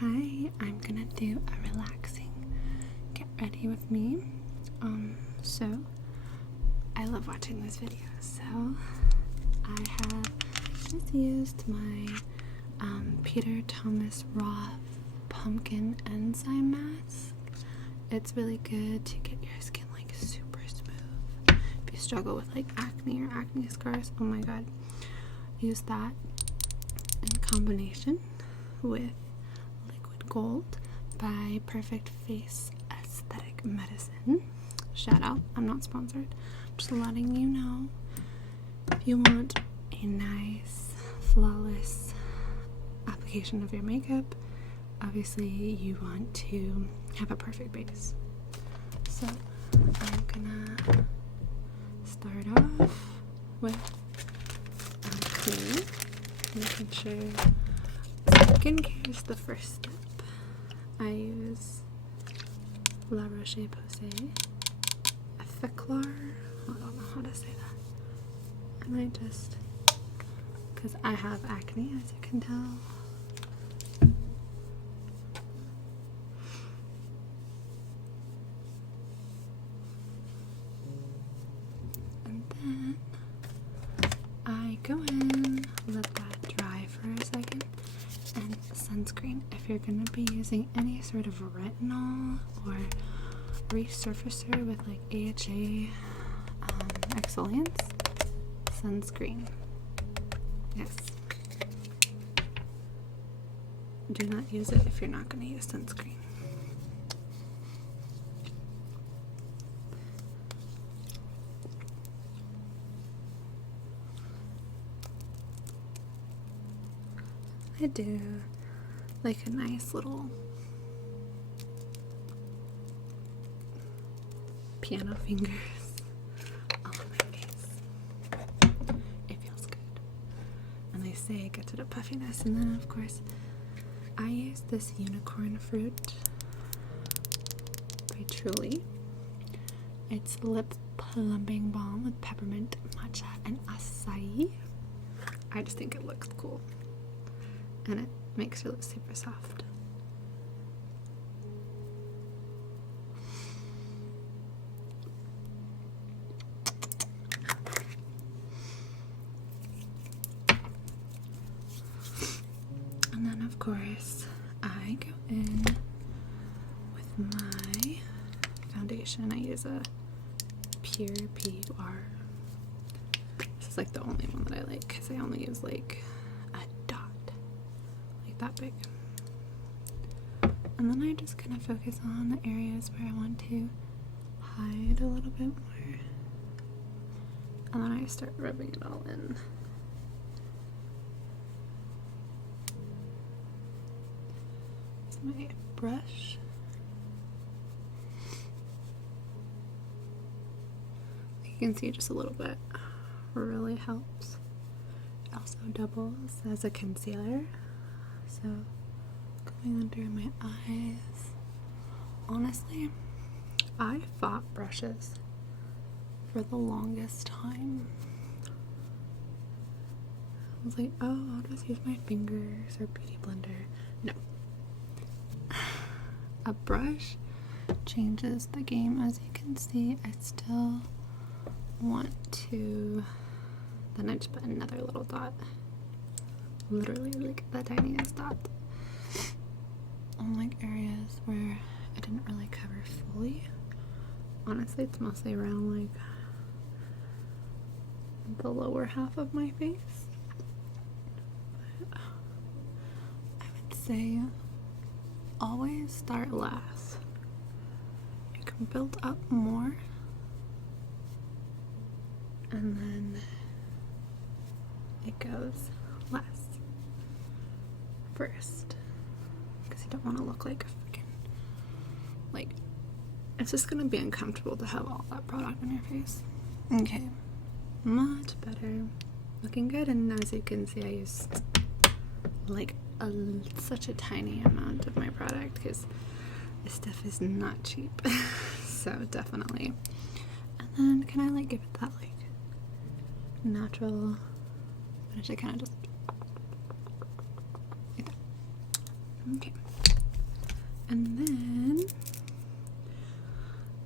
Hi, I'm gonna do a relaxing get ready with me. So I love watching this video, so I have just used my Peter Thomas Roth pumpkin enzyme mask. It's really good to get your skin like super smooth. If you struggle with like acne or acne scars, oh my god, use that in combination with Liquid Gold by Perfect Face Aesthetic Medicine. Shout out, I'm not sponsored, just letting you know. If you want a nice, flawless application of your makeup, obviously you want to have a perfect base. So I'm gonna start off with clean, making sure skincare is the first step. I use La Roche-Posay Effeclar. I don't know how to say that. And I just, because I have acne, as you can tell. And then I go in, let that dry for a second, and sunscreen. If you're going to be using any sort of retinol or resurfacer with like AHA exfoliants, sunscreen. Yes. Do not use it if you're not going to use sunscreen. I do like a nice little piano fingers all on my face. It feels good. And they say it gets rid of puffiness. And then of course I use this unicorn fruit by Truly. It's lip plumping balm with peppermint, matcha, and acai. I just think it looks cool. And it makes your lips super soft. And then of course I go in with my foundation. I use a Pure PR. This is like the only one that I like because I only use like that big. And then I just kind of focus on the areas where I want to hide a little bit more. And then I start rubbing it all in. It's my brush. You can see just a little bit really helps. It also doubles as a concealer. So, going under my eyes. Honestly, I fought brushes for the longest time. I was like, oh, I'll just use my fingers or beauty blender. No. A brush changes the game. As you can see, I still want to, then I just put another little dot. Literally like the tiniest dot on like areas where I didn't really cover fully. Honestly, it's mostly around like the lower half of my face. But I would say always start last. You can build up more and then it goes less first, because you don't want to look like a freaking, like, it's just gonna be uncomfortable to have all that product on your face. Okay, much better, looking good. And as you can see, I used like such a tiny amount of my product because this stuff is not cheap. So definitely. And then can I like give it that like natural finish? I kind of just like that. Okay. And then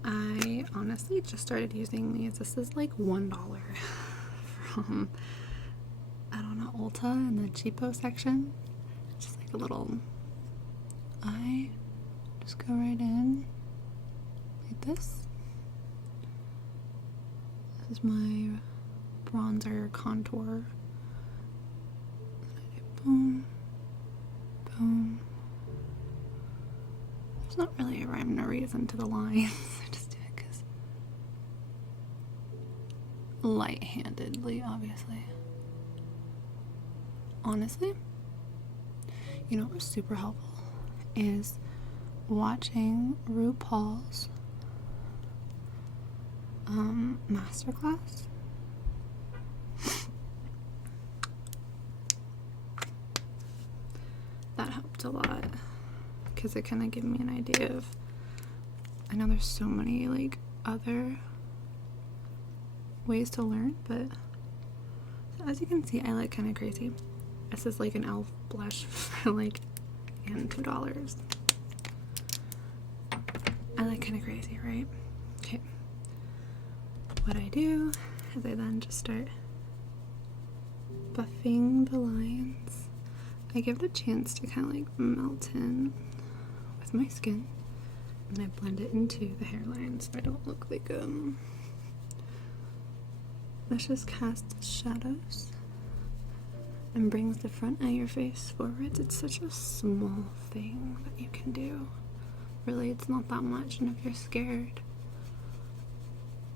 I honestly just started using these. This is like $1 from, I don't know, Ulta in the cheapo section. Just like a little eye. Just go right in like this. This is my bronzer contour. Boom, boom. There's not really a rhyme or reason to the lines. I just do it because light-handedly, obviously. Honestly, you know what's super helpful is watching RuPaul's masterclass. That helped a lot because it kind of gave me an idea of, I know there's so many like other ways to learn, but as you can see, I like kind of crazy. This is like an e.l.f. blush for like and $2. I like kind of crazy, right? Okay. What I do is I then just start buffing the lines. I give it a chance to kind of like melt in with my skin, and I blend it into the hairline so I don't look like this just casts shadows and brings the front of your face forwards. It's such a small thing that you can do. Really, it's not that much, and if you're scared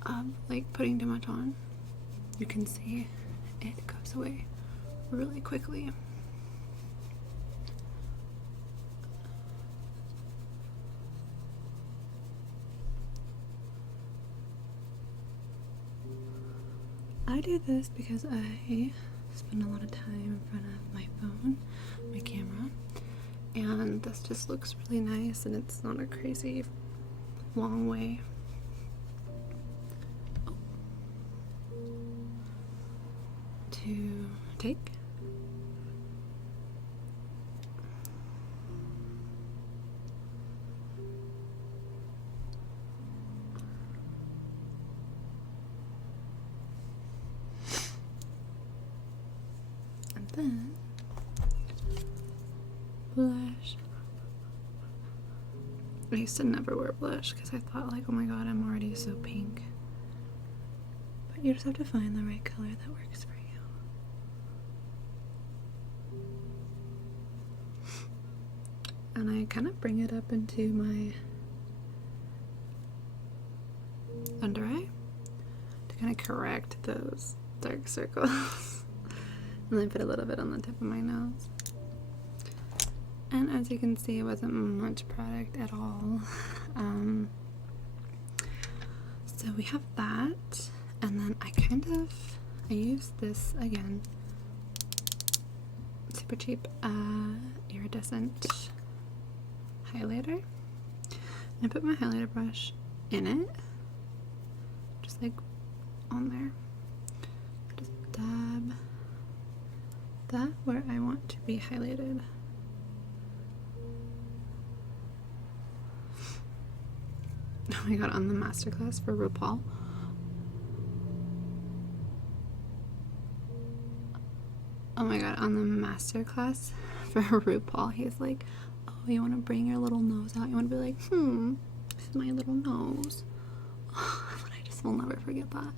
of like putting too much on, you can see it goes away really quickly. I do this because I spend a lot of time in front of my phone, my camera, and this just looks really nice, and it's not a crazy long way. To take. And then blush. I used to never wear blush because I thought like, oh my god, I'm already so pink. But you just have to find the right color that works for you. And I kind of bring it up into my under eye to kind of correct those dark circles. And then put a little bit on the tip of my nose. And as you can see, it wasn't much product at all. So we have that, and then I use this again, super cheap iridescent highlighter. And I put my highlighter brush in it, just like on there. Just dab that where I want to be highlighted. Oh my god, on the masterclass for RuPaul, he's like, oh, you want to bring your little nose out? You want to be like, this is my little nose. But I just will never forget that.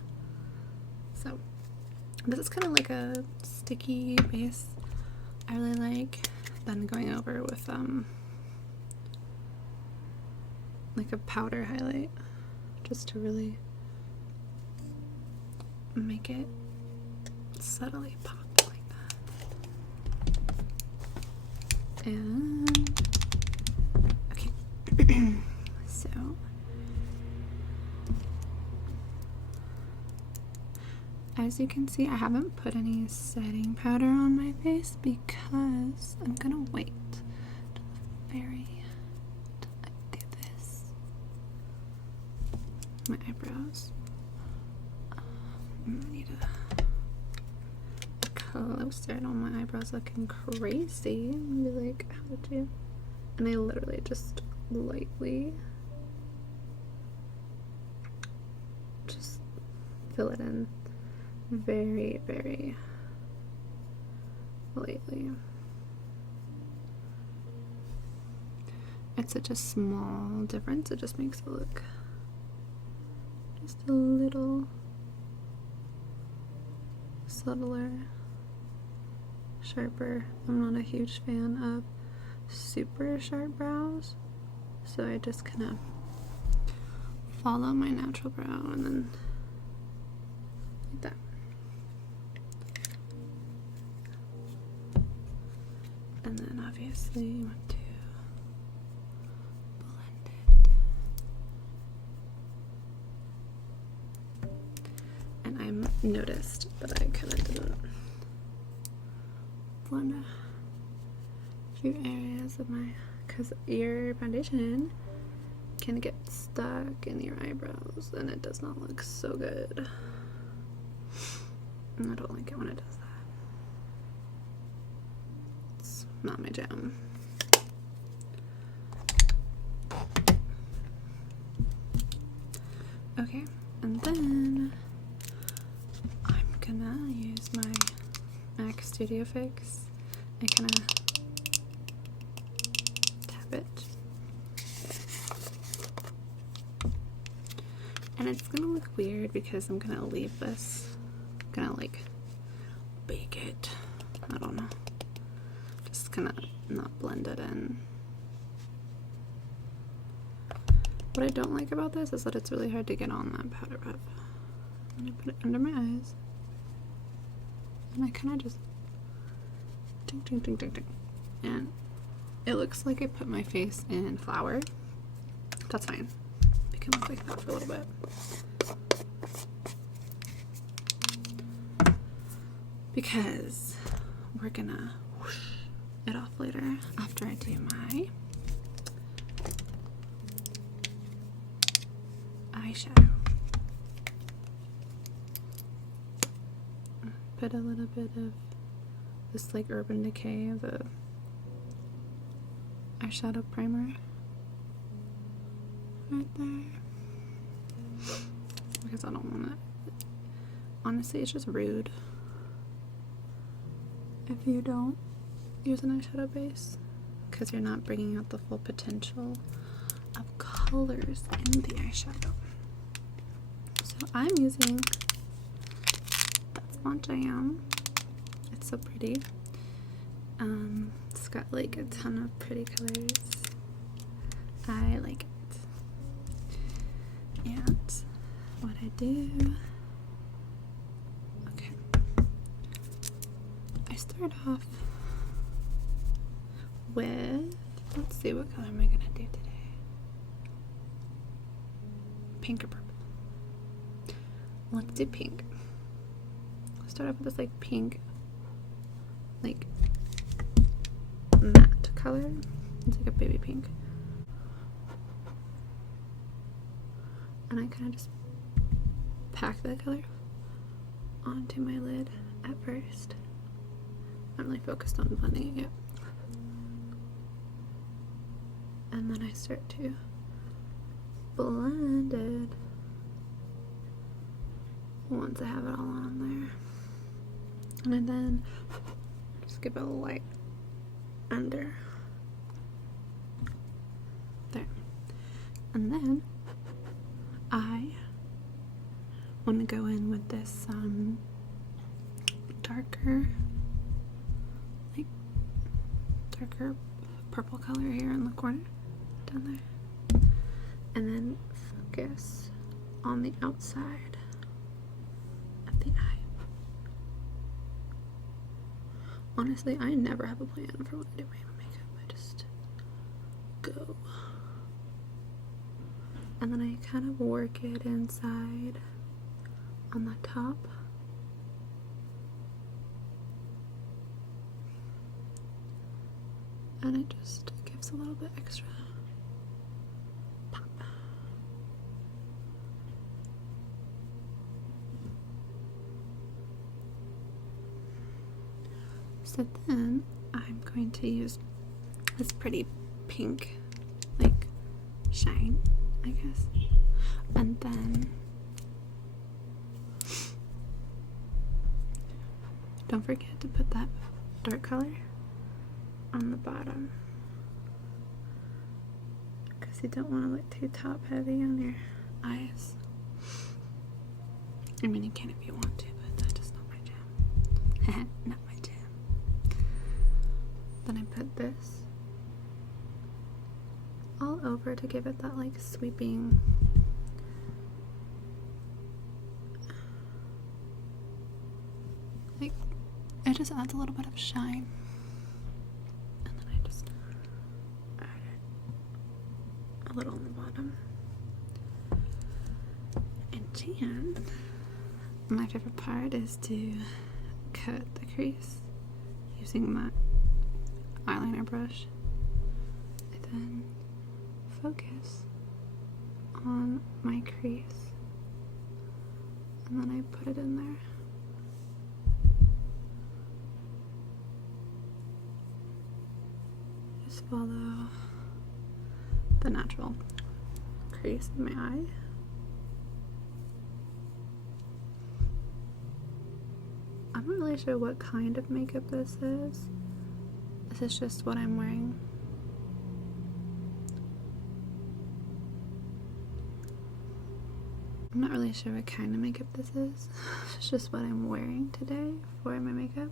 So, this is kind of like a sticky base I really like. Then going over with like a powder highlight, just to really make it subtly pop like that. And okay, so as you can see, I haven't put any setting powder on my face because I'm gonna wait till the very my eyebrows. I need a closer. I don't want my eyebrows looking crazy. And be like, how did you? And I literally just lightly just fill it in very, very lightly. It's such a small difference, it just makes it look just a little subtler, sharper. I'm not a huge fan of super sharp brows, so I just kind of follow my natural brow and then like that. And then obviously you want to blend it. And I noticed that I kind of didn't blend a few areas of my, because your foundation can get stuck in your eyebrows and it does not look so good. And I don't like it when it does that. It's not my jam. Okay, and then I'm gonna use my MAC Studio Fix and kind of tap it. And it's gonna look weird because I'm gonna leave this, I'm gonna like bake it, I don't know, just kind of not blend it in. What I don't like about this is that it's really hard to get on that powder puff. I'm gonna put it under my eyes, and I kind of just ding, ding, ding, ding, ding, and it looks like I put my face in flour. That's fine. It can look like that for a little bit. Because we're gonna whoosh it off later after I do my eyeshadow. Put a little bit of this like Urban Decay, the eyeshadow primer right there, because I don't want it. Honestly, it's just rude if you don't use an eyeshadow base, because you're not bringing out the full potential of colors in the eyeshadow. So I'm using That's Not Jam. It's so pretty. It's got like a ton of pretty colors. I like it. And what I do, okay, I start off with, let's see, what color am I gonna do today? Pink or purple? Let's do pink. Start off with this like pink, like matte color. It's like a baby pink. And I kind of just pack that color onto my lid at first. I'm really focused on blending it yet. And then I start to blend it once I have it all on there. And then just give it a light under there. And then I want to go in with this darker purple color here in the corner down there, and then focus on the outside of the eye. Honestly, I never have a plan for when I do my makeup. I just go. And then I kind of work it inside on the top. And it just gives a little bit extra pop. So then I'm going to use this pretty pink, like shine, I guess. And then don't forget to put that dark color on the bottom, because you don't want to look too top heavy on your eyes. I mean, you can if you want to, but that's just not my jam. Not my jam. Then I put this all over to give it that like sweeping, like, it just adds a little bit of shine. And then I just add it a little on the bottom. And then my favorite part is to cut the crease using that eyeliner brush, and then focus on my crease, and then I put it in there. Just follow the natural crease in my eye. I'm not really sure what kind of makeup this is. This is just what I'm wearing. I'm not really sure what kind of makeup this is. It's just what I'm wearing today for my makeup.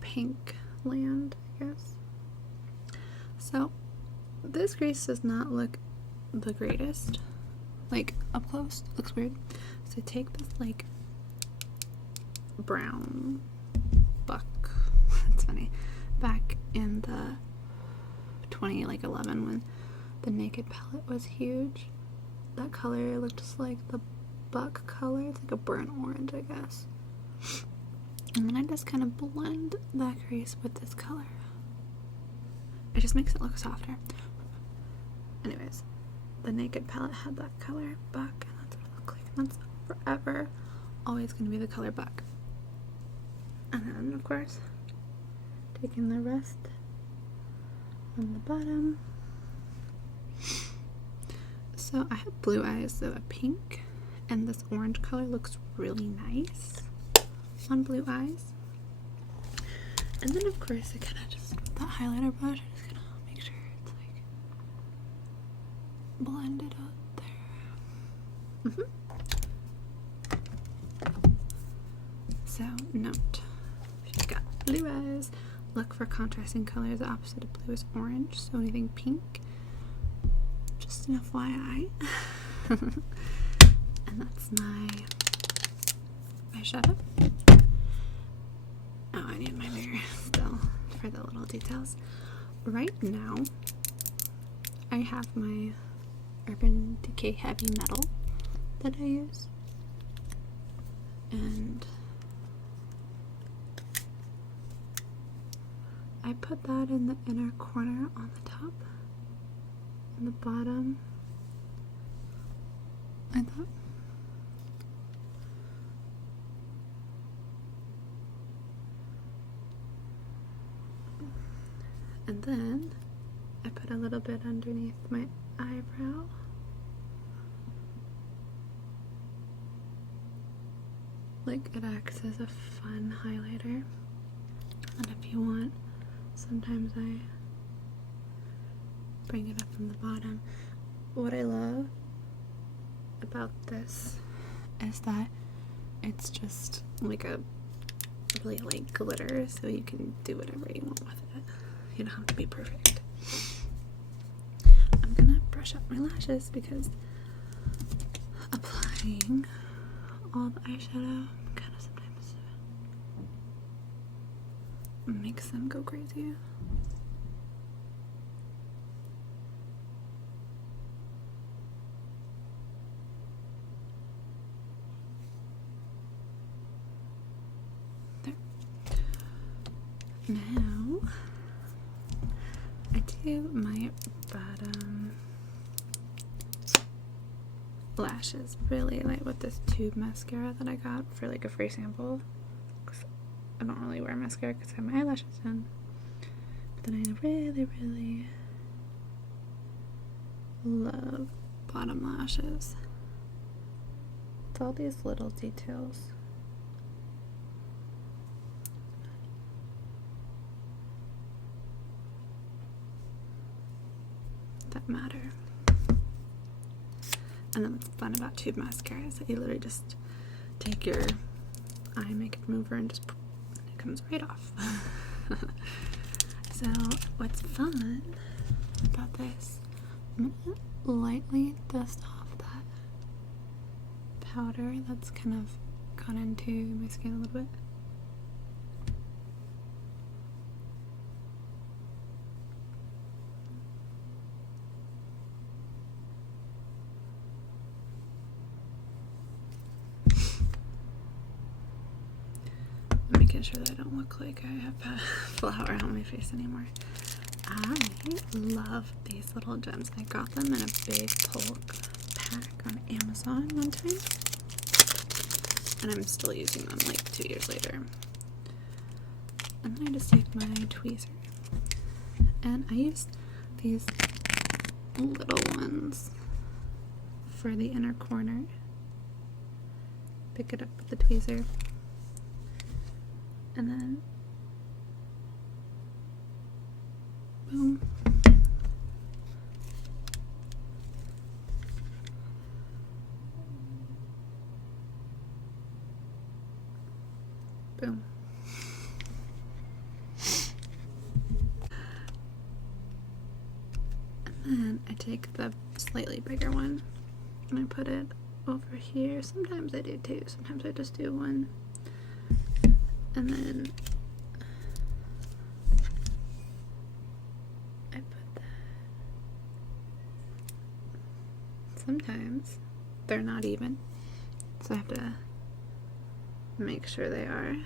Pink land, I guess. So, this crease does not look the greatest. Like, up close, it looks weird. So take this, like, brown buck. That's funny. Back in the 2011 when the Naked palette was huge, that color looked just like the buck color. It's like a burnt orange, I guess. And then I just kind of blend that crease with this color. It just makes it look softer. Anyways, the Naked palette had that color, buck, and that's what it looked like. And that's forever always going to be the color buck. And then, of course, taking the rest on the bottom. So I have blue eyes, so a pink, and this orange color looks really nice on blue eyes. And then, of course, I kind of just, with that highlighter brush, I'm just gonna make sure it's like blended out there. So, note, if you've got blue eyes, look for contrasting colors. The opposite of blue is orange, so anything pink, just an FYI. And that's my eyeshadow. Oh, I need my mirror still for the little details. Right now, I have my Urban Decay Heavy Metal that I use. And I put that in the inner corner on the top and the bottom, like that. And then I put a little bit underneath my eyebrow. Like, it acts as a fun highlighter. And if you want, sometimes I bring it up from the bottom. What I love about this is that it's just like a really light glitter, so you can do whatever you want with it. You don't have to be perfect. I'm gonna brush up my lashes because applying all the eyeshadow kind of sometimes makes them go crazy. There. Now I do my bottom lashes really light with this tube mascara that I got for like a free sample. I don't really wear mascara because I have my eyelashes done. But then I really love bottom lashes. It's all these little details that matter. And then what's fun about tube mascara is that you literally just take your eye makeup remover and just it comes right off. So what's fun about this, I'm gonna lightly dust off that powder that's kind of gone into my skin a little bit. Making sure that I don't look like I have flour on my face anymore. I love these little gems. I got them in a big bulk pack on Amazon one time, and I'm still using them like 2 years later. And then I just take my tweezer, and I use these little ones for the inner corner. Pick it up with the tweezer. And then, boom. Boom. And then I take the slightly bigger one and I put it over here. Sometimes I do two, sometimes I just do one. And then I put that. Sometimes they're not even, so I have to make sure they are.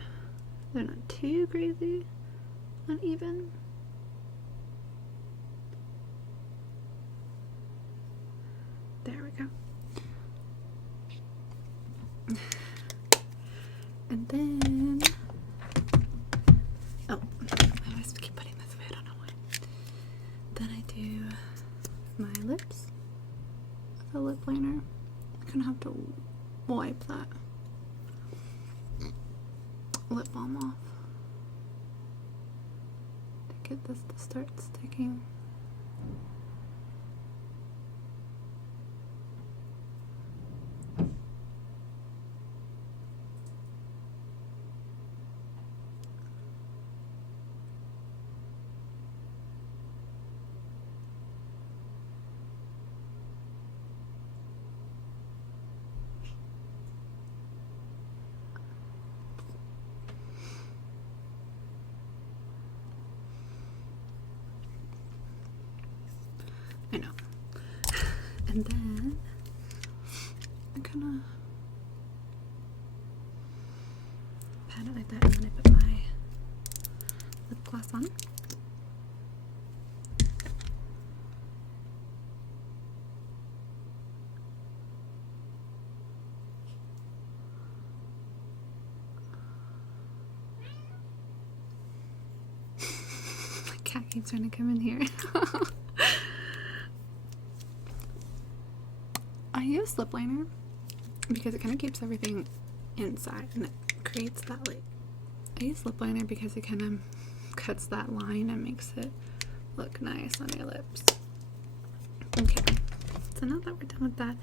They're not too crazy uneven. There we go. And then I always keep putting this away, I don't know why. Then I do my lips with a lip liner. I'm gonna have to wipe that lip balm off to get this to start sticking. I know. And then I'm gonna pat it like that, and then I put my lip gloss on. My cat keeps trying to come in here. I use lip liner because it kind of keeps everything inside and it creates that, like, I use lip liner because it kind of cuts that line and makes it look nice on your lips. Okay, so now that we're done with that,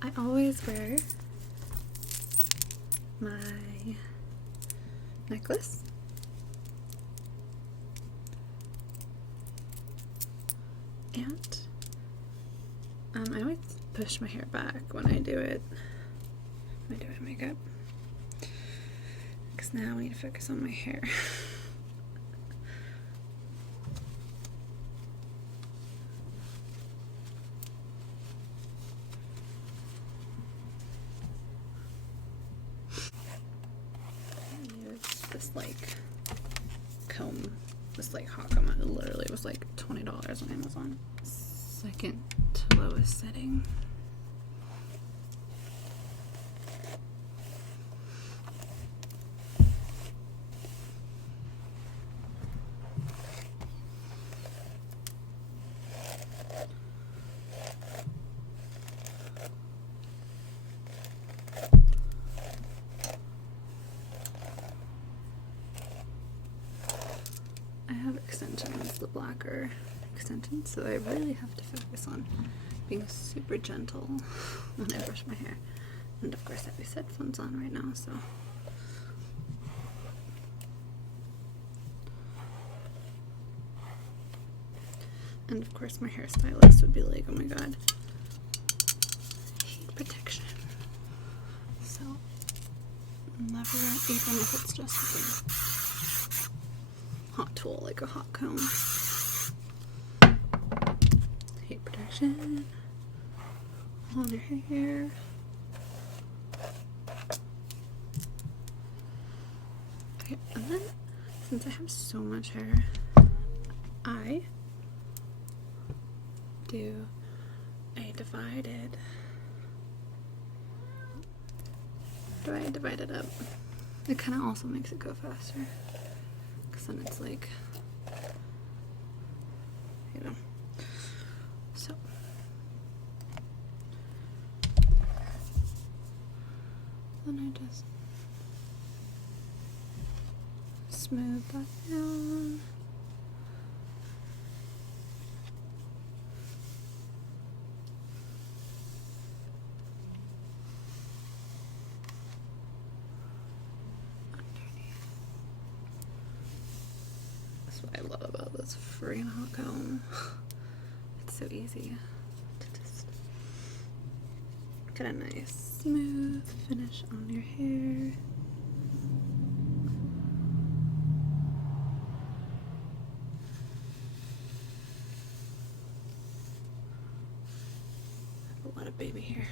I always wear my necklace. And I always push my hair back when I do my makeup, because now I need to focus on my hair. I used this like comb, this like hot comb. It literally was like $20 on Amazon. Second to lowest setting. blacker extensions, so I really have to focus on being super gentle when I brush my hair. And of course I have these headphones on right now, so. And of course my hairstylist would be like, oh my god, heat protection. So, never, even if it's just like a hot tool, like a hot comb. Heat protection on your hair. Okay, and then since I have so much hair, I do a divided. Do I divide it up? It kind of also makes it go faster, because then it's like, you know. So then I just smooth that down. That's what I love about this friggin' hot comb. It's so easy to just get a nice smooth finish on your hair. I have a lot of baby hairs.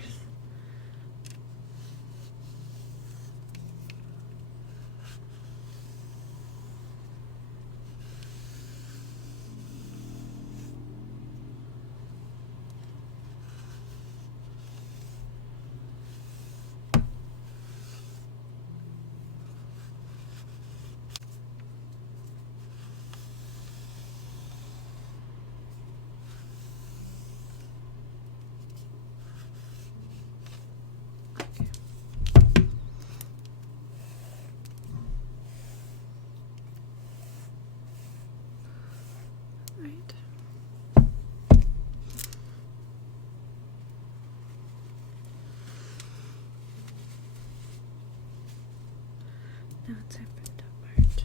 Now it's time for the top part.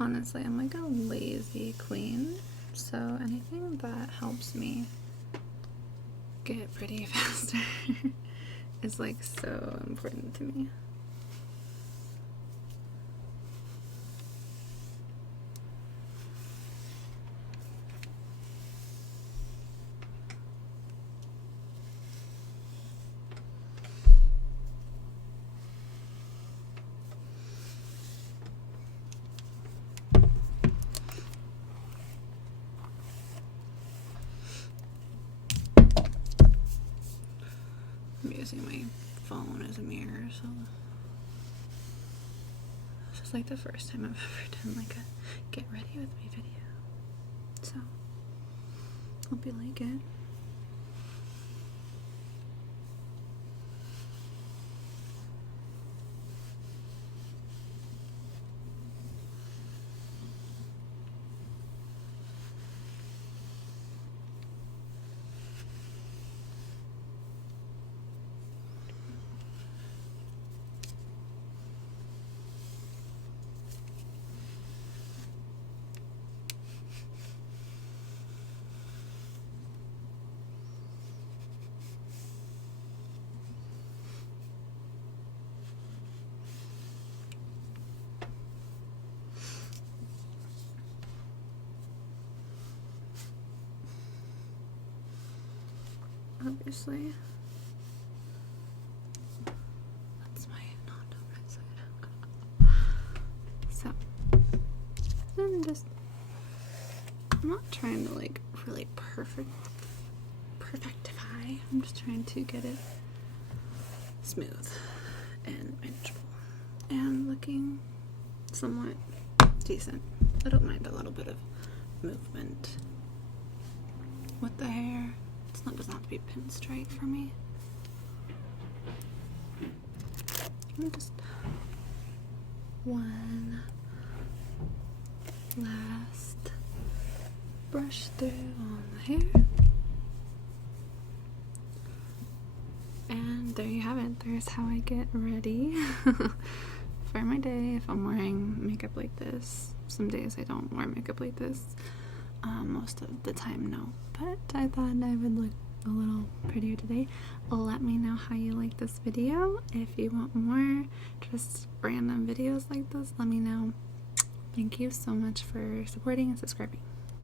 Honestly, I'm like a lazy queen, so anything that helps me get pretty faster is like so important to me. I'm using my phone as a mirror, so it's just like the first time I've ever done like a get ready with me video. So, hope you like it. Obviously, that's my non-dominant side. So, I'm not trying to like really perfectify. I'm just trying to get it smooth. and manageable and looking somewhat decent. I don't mind a little bit of movement with the hair. It doesn't have to be pinstripe for me. And just one last brush through on the hair. And there you have it. There's how I get ready for my day if I'm wearing makeup like this. Some days I don't wear makeup like this. Most of the time, no. But I thought I would look a little prettier today. Let me know how you like this video. If you want more just random videos like this, let me know. Thank you so much for supporting and subscribing.